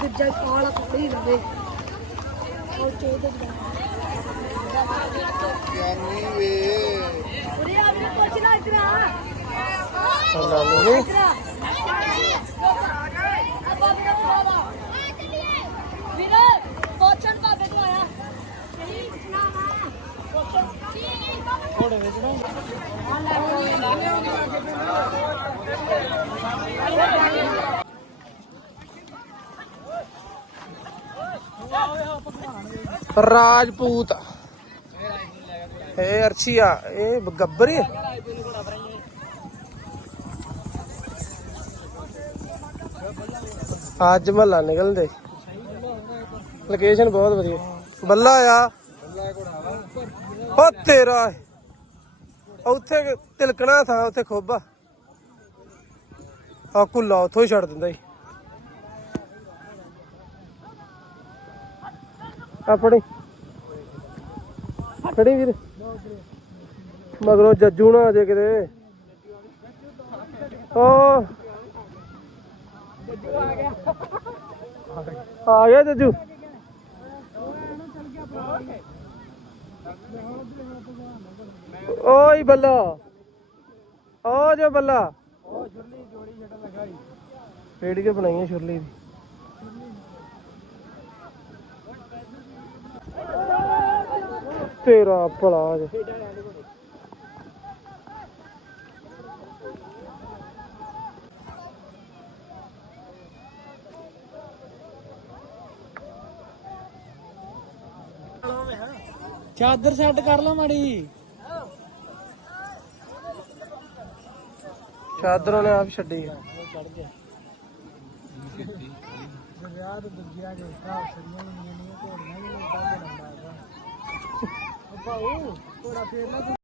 ਦੂਜਾ ਕਾਲਾ ਕੁੜੀ ਲਵੇ ਉਹ ਚੋਦ ਜਾਨੀ ਵੇ ਉਰੇ ਆ ਵੀ ਪੁੱਛਣਾ ਇਤਰਾ ਲਾਲੂ ਰਾਜਪੂਤ। ਇਹ ਅਰਸ਼ੀਆ ਇਹ ਗੱਬਰ ਅੱਜ ਮਹੱਲਾ ਨਿਕਲਦੇ ਲੋਕੇਸ਼ਨ ਬਹੁਤ ਵਧੀਆ। ਬੱਲਾ ਆ। ਉਹ ਤੇਰਾ ਉੱਥੇ ਤਿਲਕਣਾ ਥਾਂ, ਉੱਥੇ ਖੋਬਾ। ਆ ਕੁੱਲਾ ਉੱਥੋਂ ਹੀ ਛੱਡ ਦਿੰਦਾ ਸੀ ਆਪਣੀ ਖੜੀ ਵੀਰ। ਮਗਰੋਂ ਜੱਜੂ ਨਾ ਆ ਜੇ ਕਿਤੇ। ਓ। ਆ ਗਿਆ ਜੱਜੂ। ਓਏ ਬੱਲਾ ਓ ਜੋ ਬੱਲਾ ਓ ਛੁਰਲੀ ਜੋੜੀ ਛੱਡ ਲਗਾਈ ਫੇੜ ਕੇ ਬਣਾਈਆਂ ਛੁਰਲੀ ਦੀ ਤੇਰਾ ਭਲਾ ਜੇ ਚਾਦਰ ਸੈੱਟ ਕਰ ਲਾ ਮਾੜੀ। ਚਾਦਰੋਂ ਨੇ ਆਪ ਛੱਡੀ ਆ। ਚੜ ਗਿਆ ਦਰਿਆ ਤੇ ਦੂਜਿਆ ਦੇ ਹਿਸਾਬ ਸਰੀਆਂ ਨਹੀਂ ਨਹੀਂ ਘੋੜੀਆਂ ਵੀ ਲੱਗਦਾ ਬਣਾਉਂਦਾ ਹੈਗਾ ਬਾਉ ਘੋੜਾ ਫੇਰ ਨਾ